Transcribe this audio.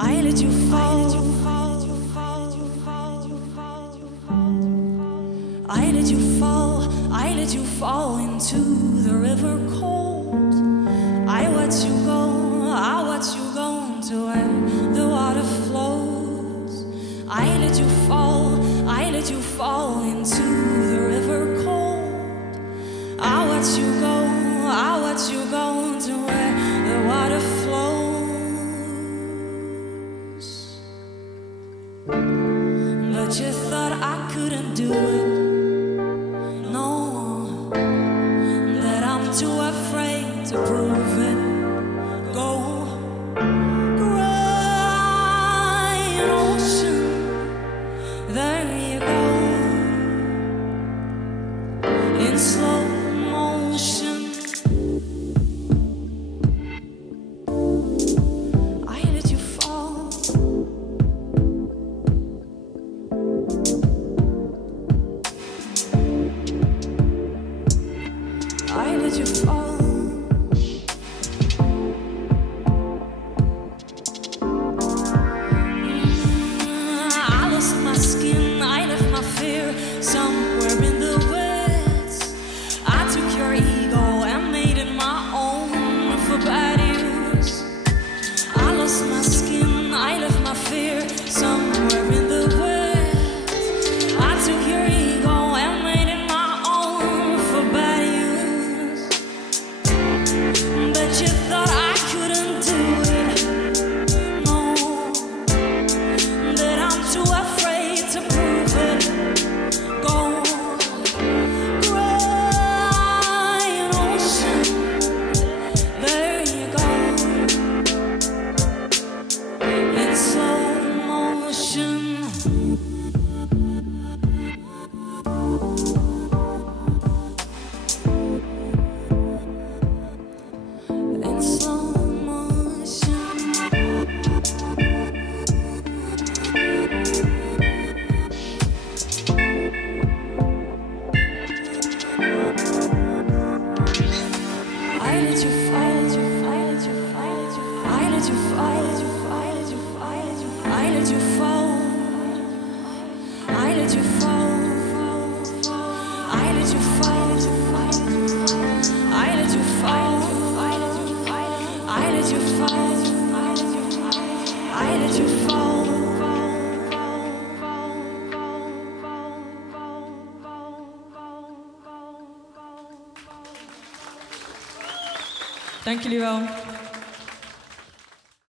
I let you fall. I let you fall. I let you fall into the river cold. I watch you go. I watch you go to where the water flows. I let you fall. I let you fall into the river cold. I watch you go. I watch you go to where the water flows. But you thought I couldn't do it. No, that I'm too afraid to prove it. Go crying ocean, there you go, in slow motion. I let you fall. I let you fall. I lost my skin, I left my fear somewhere in the woods. I took your ego and made it my own for bad use. I lost my skin, I left my fear somewhere in the woods. I took your ego and made it my own for bad use. But you thought I couldn't do it. No, that I'm too afraid to prove it. Go crying ocean, there you go, in slow motion. In slow motion. I let you fall. I let you fall. I let you fall. I let you fall. I let you fall. I let you fall. I let you fall. I let you fall. Dank jullie wel.